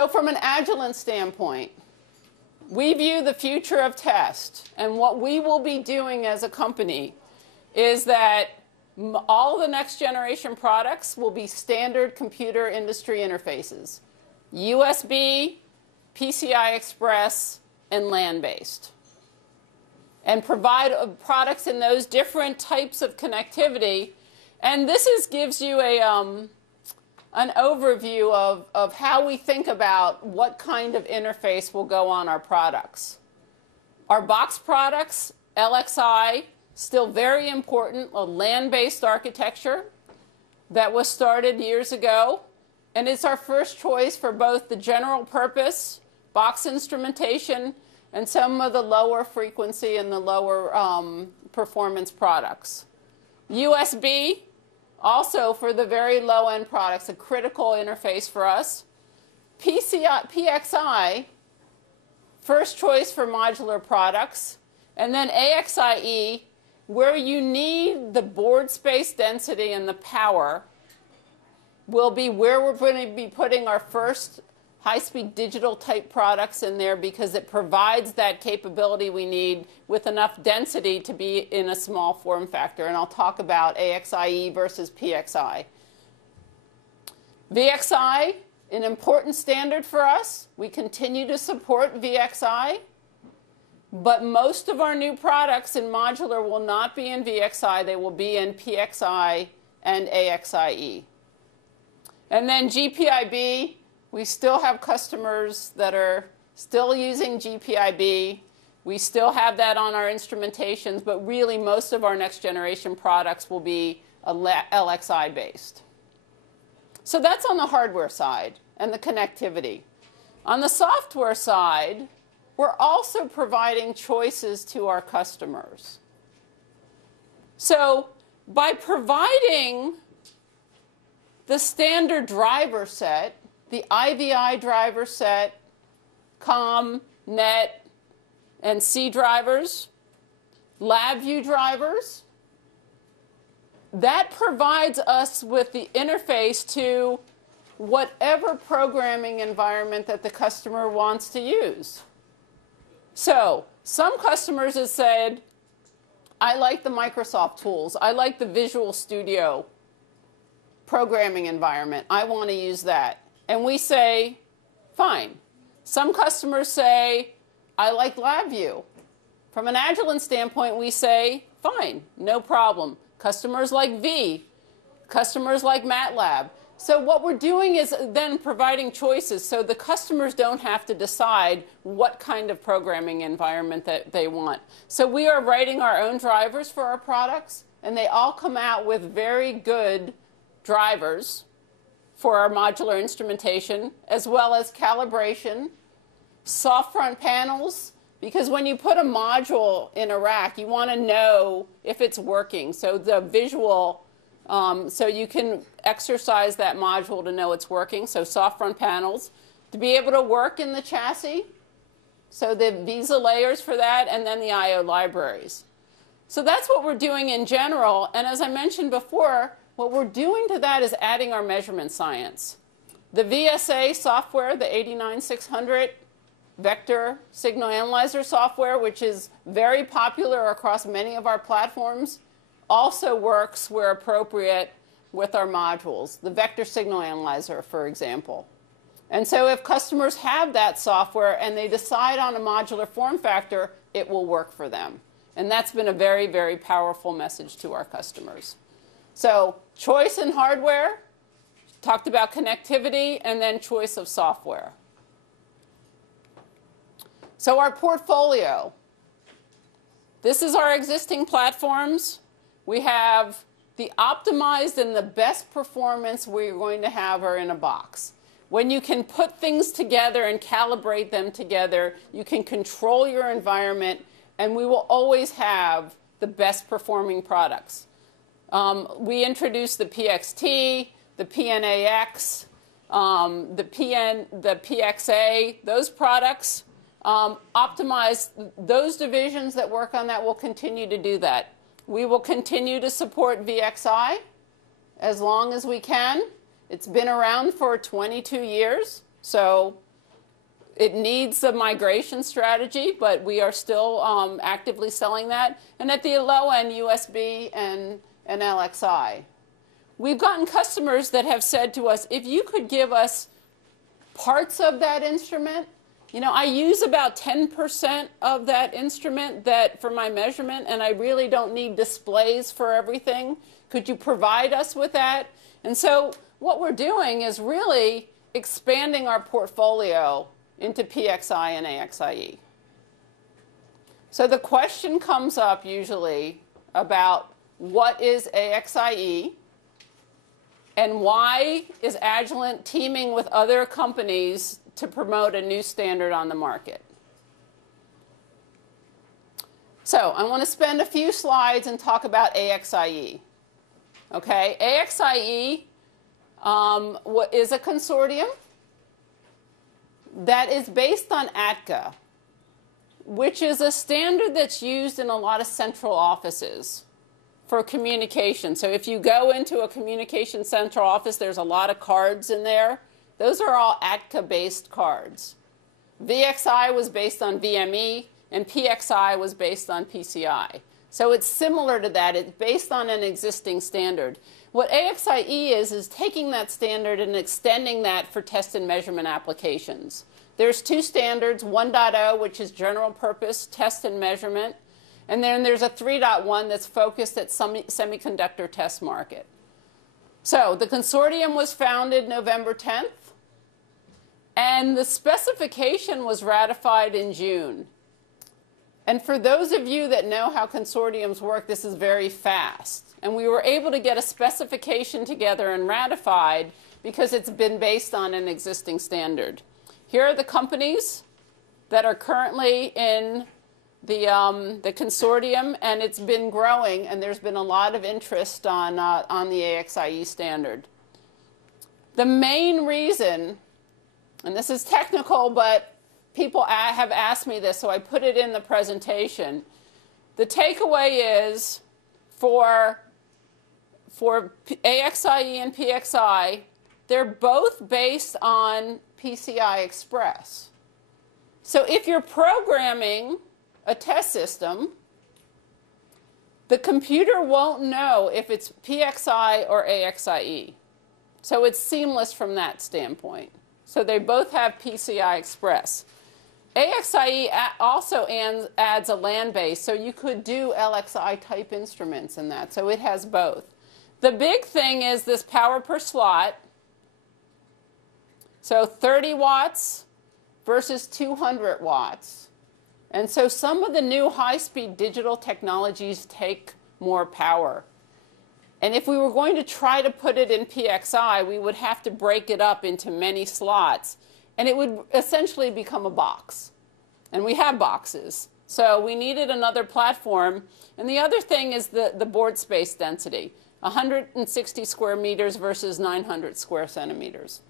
So from an Agilent standpoint, we view the future of test, and what we will be doing as a company is that all the next generation products will be standard computer industry interfaces, USB, PCI Express, and LAN-based, and provide products in those different types of connectivity. And this gives you an overview of how we think about what kind of interface will go on our products. Our box products, LXI, still very important, a LAN-based architecture that was started years ago. And it's our first choice for both the general purpose box instrumentation and some of the lower frequency and the lower performance products. USB, also for the very low-end products, a critical interface for us. PXI, first choice for modular products. And then AXIe, where you need the board space density and the power, will be where we're going to be putting our first high-speed digital type products in there, because it provides that capability we need with enough density to be in a small form factor. And I'll talk about AXIe versus PXI. VXI, an important standard for us. We continue to support VXI, but most of our new products in modular will not be in VXI. They will be in PXI and AXIe. And then GPIB, we still have customers that are still using GPIB. We still have that on our instrumentations, but really most of our next generation products will be LXI based. So that's on the hardware side and the connectivity. On the software side, we're also providing choices to our customers. So by providing the standard driver set, the IVI driver set, COM, NET, and C drivers, LabVIEW drivers, that provides us with the interface to whatever programming environment that the customer wants to use. So some customers have said, I like the Microsoft tools. I like the Visual Studio programming environment. I want to use that. And we say, fine. Some customers say, I like LabVIEW. From an Agilent standpoint, we say, fine, no problem. Customers like V, customers like MATLAB. So what we're doing is then providing choices so the customers don't have to decide what kind of programming environment that they want. So we are writing our own drivers for our products, and they all come out with very good drivers for our modular instrumentation, as well as calibration, soft front panels, because when you put a module in a rack, you want to know if it's working. So the visual, so you can exercise that module to know it's working. So soft front panels, to be able to work in the chassis. So the Visa layers for that, and then the I/O libraries. So that's what we're doing in general. And as I mentioned before, what we're doing to that is adding our measurement science. The VSA software, the 89600 vector signal analyzer software, which is very popular across many of our platforms, also works where appropriate with our modules. The vector signal analyzer, for example. And so if customers have that software and they decide on a modular form factor, it will work for them. And that's been a very, very powerful message to our customers. So choice in hardware, talked about connectivity, and then choice of software. So our portfolio. This is our existing platforms. We have the optimized and the best performance we're going to have are in a box. When you can put things together and calibrate them together, you can control your environment, and we will always have the best performing products. We introduced the PXT, the PNAX, the PXA, those products. Optimize those divisions that work on that will continue to do that. We will continue to support VXI as long as we can. It's been around for 22 years, so It needs a migration strategy, but we are still actively selling that. And at the low end, USB and LXI. We've gotten customers that have said to us, if you could give us parts of that instrument, you know, I use about 10% of that instrument for my measurement, and I really don't need displays for everything. Could you provide us with that? And so what we're doing is really expanding our portfolio into PXI and AXIe. So the question comes up usually about what is AXIe and why is Agilent teaming with other companies to promote a new standard on the market. So I want to spend a few slides and talk about AXIe. Okay, AXIe is a consortium that is based on ATCA, which is a standard that's used in a lot of central offices for communication. So if you go into a communication central office, there's a lot of cards in there. Those are all ATCA-based cards. VXI was based on VME, and PXI was based on PCI. So it's similar to that. It's based on an existing standard. What AXIe is taking that standard and extending that for test and measurement applications. There's two standards, 1.0, which is general purpose test and measurement, and then there's a 3.1 that's focused at semiconductor test market. So the consortium was founded November 10th, and the specification was ratified in June. And for those of you that know how consortiums work, this is very fast. And we were able to get a specification together and ratified because it's been based on an existing standard. Here are the companies that are currently in the consortium, and it's been growing, and there's been a lot of interest on the AXIe standard. The main reason, and this is technical, but people have asked me this, so I put it in the presentation. The takeaway is for AXIe and PXI, they're both based on PCI Express. So if you're programming a test system, the computer won't know if it's PXI or AXIe. So it's seamless from that standpoint. So they both have PCI Express. AXIe also adds a LAN base, so you could do LXI type instruments in that. So it has both. The big thing is this power per slot. So 30 watts versus 200 watts. And so some of the new high-speed digital technologies take more power. And if we were going to try to put it in PXI, we would have to break it up into many slots. And it would essentially become a box. And we have boxes. So we needed another platform. And the other thing is the board space density, 160 square meters versus 900 square centimeters.